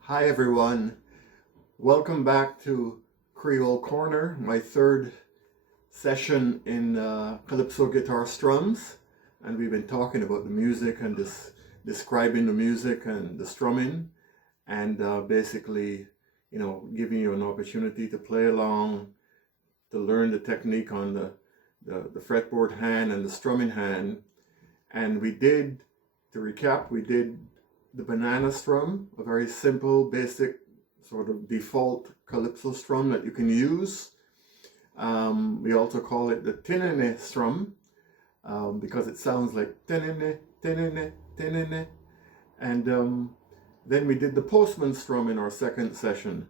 Hi everyone, welcome back to Creole Corner, my third session in Calypso guitar strums, and we've been talking about the music and describing the music and the strumming, and basically, giving you an opportunity to play along, to learn the technique on the fretboard hand and the strumming hand. And to recap, we did the banana strum, a very simple, basic, sort of default calypso strum that you can use. We also call it the Temne strum because it sounds like Temne, Temne, Temne. And then we did the postman strum in our second session,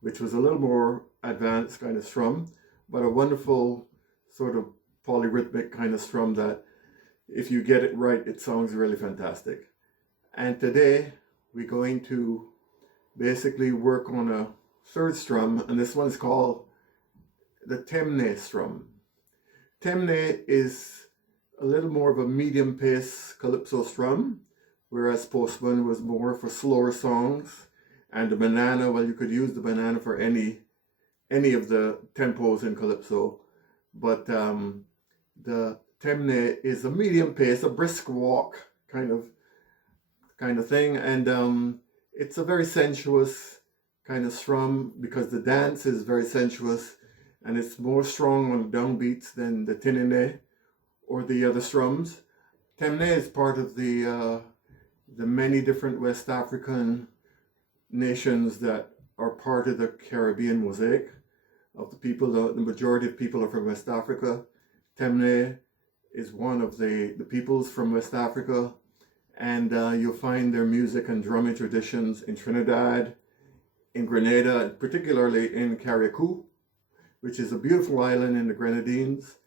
which was a little more advanced kind of strum, but a wonderful sort of polyrhythmic kind of strum that if you get it right, it sounds really fantastic. And today we're going to basically work on a third strum, and this one's called the Temne strum. Temne is a little more of a medium pace calypso strum, whereas postman was more for slower songs. And the banana, well, you could use the banana for any of the tempos in calypso, but the Temne is a medium pace, a brisk walk kind of thing, and it's a very sensuous kind of strum because the dance is very sensuous, and it's more strong on downbeats than the tinine or the other strums. Temne is part of the many different West African nations that are part of the Caribbean mosaic of the people. The majority of people are from West Africa. Temne is one of the peoples from West Africa, and you'll find their music and drumming traditions in Trinidad, in Grenada, particularly in Carriacou, which is a beautiful island in the Grenadines,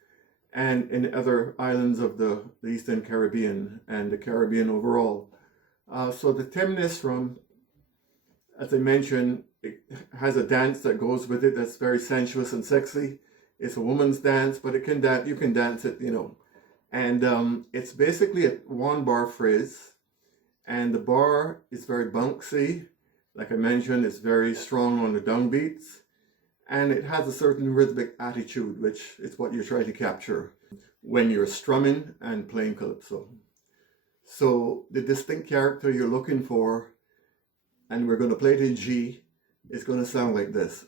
and in other islands of the Eastern Caribbean and the Caribbean overall. So the Temne strum, as I mentioned, it has a dance that goes with it that's very sensuous and sexy. It's a woman's dance, but you can dance it, And it's basically a one bar phrase, and the bar is very bouncy. Like I mentioned, it's very strong on the downbeats, and it has a certain rhythmic attitude, which is what you're trying to capture when you're strumming and playing calypso. So the distinct character you're looking for, and we're going to play it in G, is going to sound like this.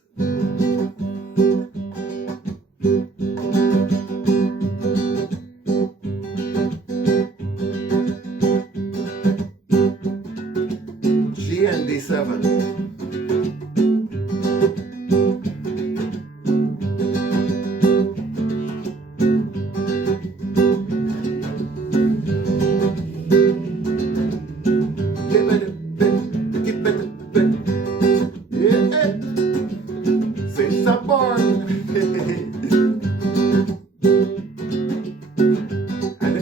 G and D7. Since I'm born. And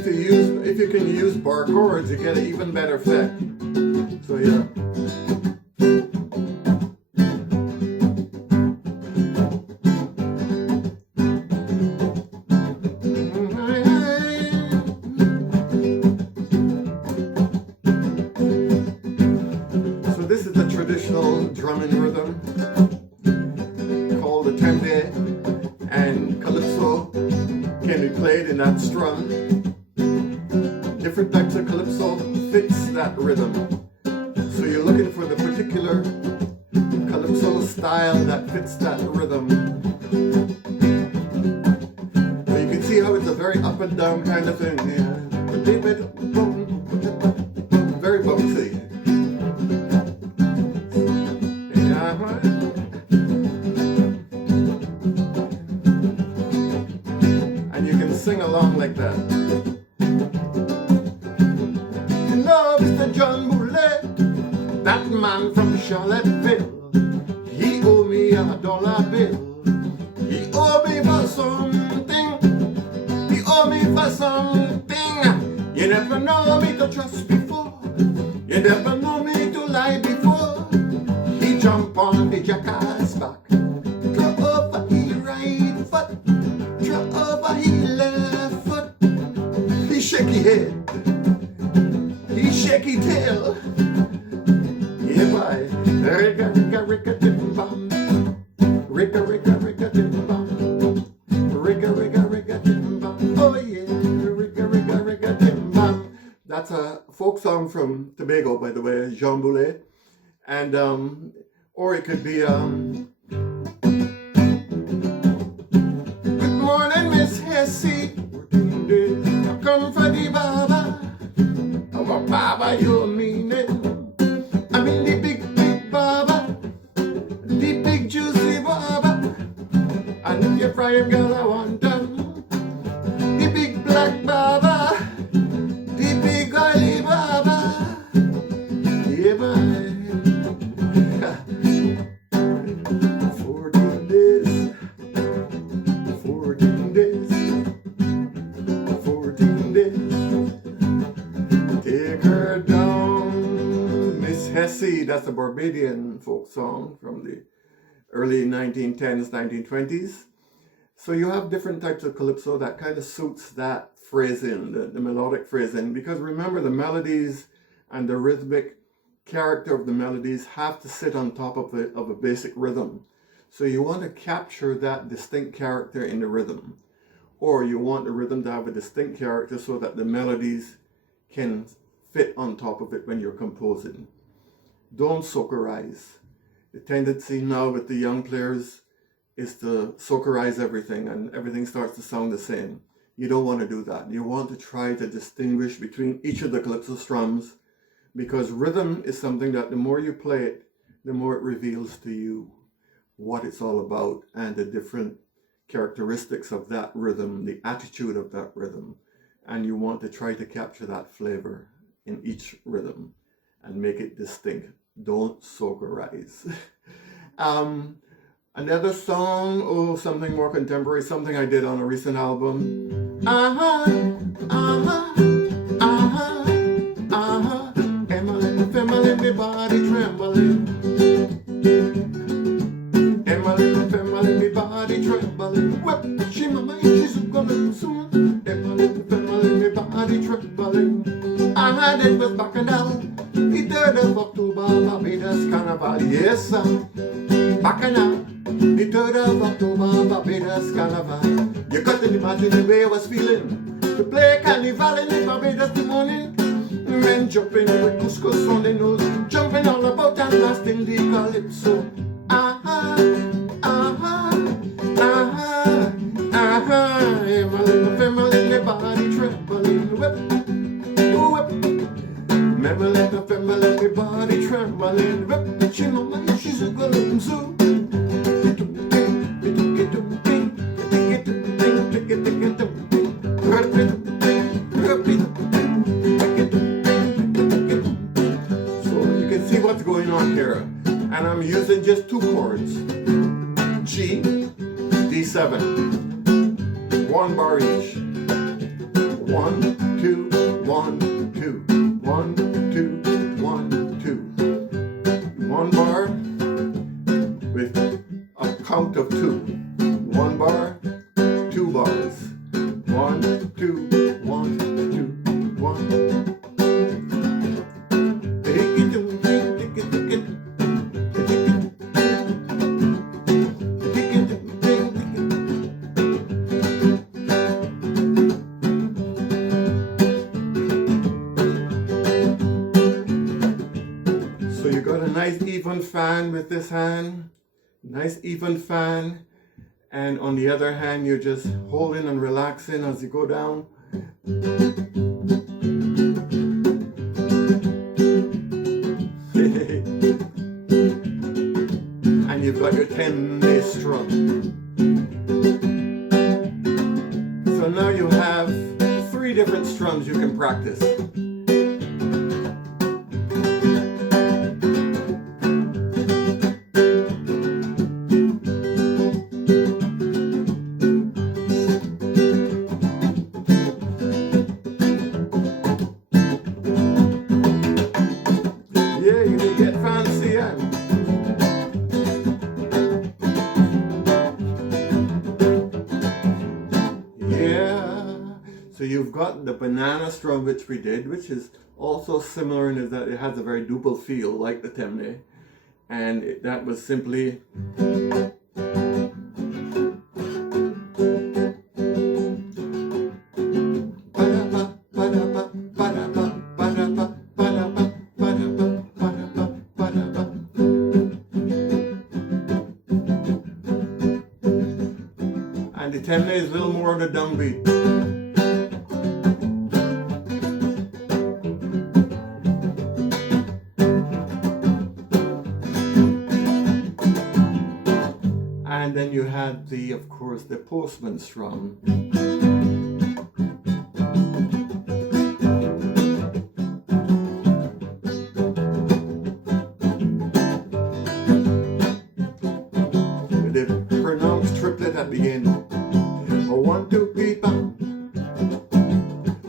if you can use bar chords, you get an even better effect. So yeah. So this is the traditional drumming rhythm called the Temne, and calypso can be played in that strum. Different types of calypso fits that rhythm. So you're looking for the particular calypso style that fits that rhythm. So you can see how it's a very up and down kind of thing. Very bouncy. And you can sing along like that. You know Mr. John Boulet, that man from Charlottesville. He owe me $1 bill. He owe me for something. He owe me for something. You never know me to trust before. You never know me to lie before. He jump on the jackass back. Throw over he right foot. Throw over he left foot. He shake his head. He shake shaky tail. Yeah, boy. Rigga, rigga, rigga, dim bum. Rigga, rigga, rigga, dim bum. Rigga, rigga, rigga, dim bum. Oh yeah, rigga, rigga, rigga, dim bum. That's a folk song from Tobago, by the way, Jean Boulet. And or it could be good morning, Miss Hessie. I come for the Baba. Oh, Baba, you mean it. I mean the big, big Baba. The big juicy Baba. And if you fry him, girl, I want them. The big black Baba. The big oily Baba. Yeah, man. 14 days. 14 days. 14 days. Take her down, Miss Hessie. That's a Barbadian folk song from the early 1910s, 1920s. So you have different types of calypso that kind of suits that phrasing, the melodic phrasing, because remember the melodies and the rhythmic character of the melodies have to sit on top of a basic rhythm. So you want to capture that distinct character in the rhythm, or you want the rhythm to have a distinct character so that the melodies can fit on top of it when you're composing. Don't soakerize. The tendency now with the young players is to soakerize everything and everything starts to sound the same. You don't want to do that. You want to try to distinguish between each of the calypso strums, because rhythm is something that the more you play it, the more it reveals to you what it's all about and the different characteristics of that rhythm, the attitude of that rhythm. And you want to try to capture that flavor in each rhythm and make it distinct. Don't soakerize. Another song, something more contemporary, something I did on a recent album. Emily, my body trembling. Emily, my body trembling. Whip, she mama, she's gonna soon. Emily, my body trembling. It was Bacchanal, the 3rd of October, Barbados Carnival. Yes, sir. Bacchanal, the 3rd of October, Barbados Carnival. You got to imagine the way I was feeling to play carnival in Barbados this morning. Men jumping with couscous on the nose, jumping all about and blasting the calypso. Emily, my body trembling. Whip, whip. Emily, my body trembling. Whip, she mama, she's a good zoo. What's going on here, and I'm using just 2 chords, G, D7, 1 bar each, 1, 2, 1, 2, 1, 2, 1, 2, 1 bar with a count of 2, 1 bar, 2 bars, 1, 2, 1, 2, 1. So you got a nice even fan with this hand, nice even fan, and on the other hand you're just holding and relaxing as you go down. And you've got your Temne strum. So now you have 3 different strums you can practice. So you've got the banana strum, which we did, which is Also similar in is that it has a very duple feel like the Temne, and that was simply and the Temne is a little more of the downbeat. And then you had of course, the postman strum. With the pronounced triplet at the beginning. 1, 2, 3, bam.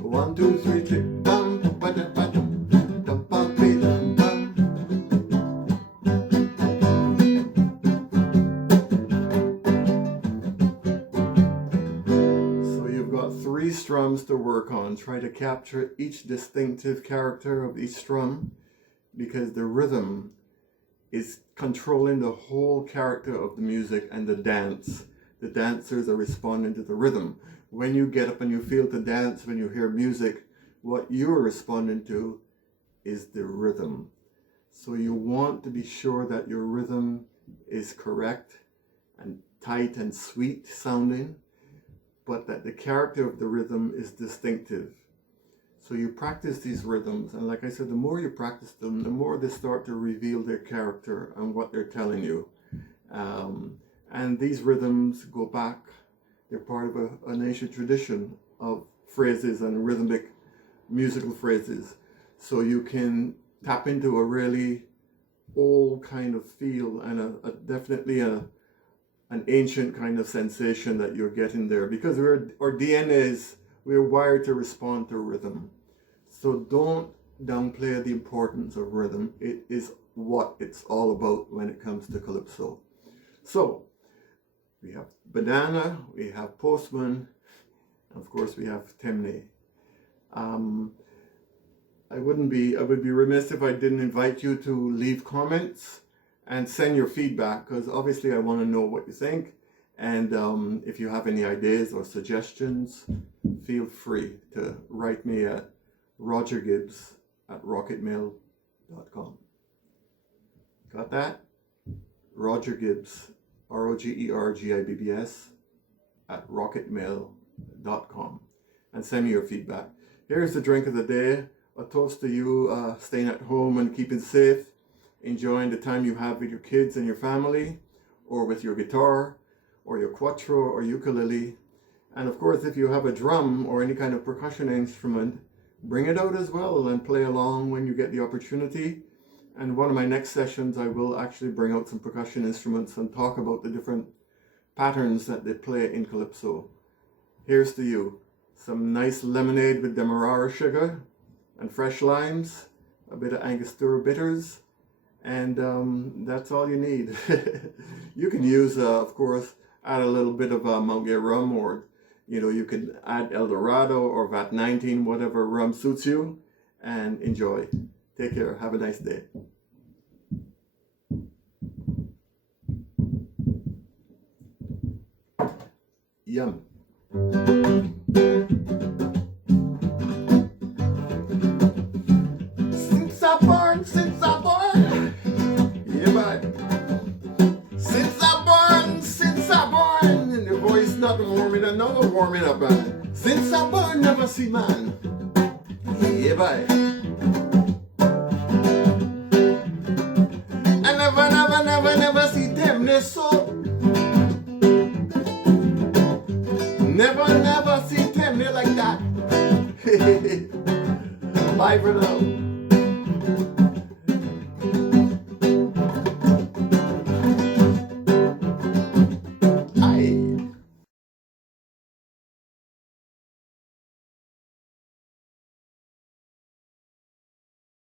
1, 2, 3, click, bam, ba da ba dum, dum ba be dum bam. So you've got 3 strums to work on. Try to capture each distinctive character of each strum, because the rhythm is controlling the whole character of the music and the dance. The dancers are responding to the rhythm. When you get up and you feel to dance, when you hear music, what you're responding to is the rhythm. So you want to be sure that your rhythm is correct and tight and sweet sounding, but that the character of the rhythm is distinctive. So you practice these rhythms, and like I said, the more you practice them, the more they start to reveal their character and what they're telling you. And these rhythms go back, they're part of an ancient tradition of phrases and rhythmic musical phrases. So you can tap into a really old kind of feel and definitely an ancient kind of sensation that you're getting there, because our DNA is, we're wired to respond to rhythm. So don't downplay the importance of rhythm. It is what it's all about when it comes to calypso. So we have banana, we have postman, and of course we have Temne. I would be remiss if I didn't invite you to leave comments and send your feedback, because obviously I want to know what you think. And if you have any ideas or suggestions, feel free to write me at rogergibbs@rocketmail.com. Got that? Roger Gibbs, ROGERGIBBS @rocketmail.com, and send me your feedback. Here's the drink of the day. A toast to you staying at home and keeping safe, enjoying the time you have with your kids and your family, or with your guitar, or your quattro or ukulele. And of course, if you have a drum or any kind of percussion instrument, bring it out as well and play along when you get the opportunity. And one of my next sessions, I will actually bring out some percussion instruments and talk about the different patterns that they play in calypso. Here's to you. Some nice lemonade with demerara sugar and fresh limes, a bit of Angostura bitters, and that's all you need. You can use, of course, add a little bit of Mount Gay rum, or you can add El Dorado or VAT 19, whatever rum suits you, and enjoy. Take care. Have a nice day. Yum. Since I born, yeah, bud. Since I born, and the voice not warming up, no warming up, man. Since I born, never see man. Yeah, bud. I never see Temne so. Never see Temne like that. Bye for now.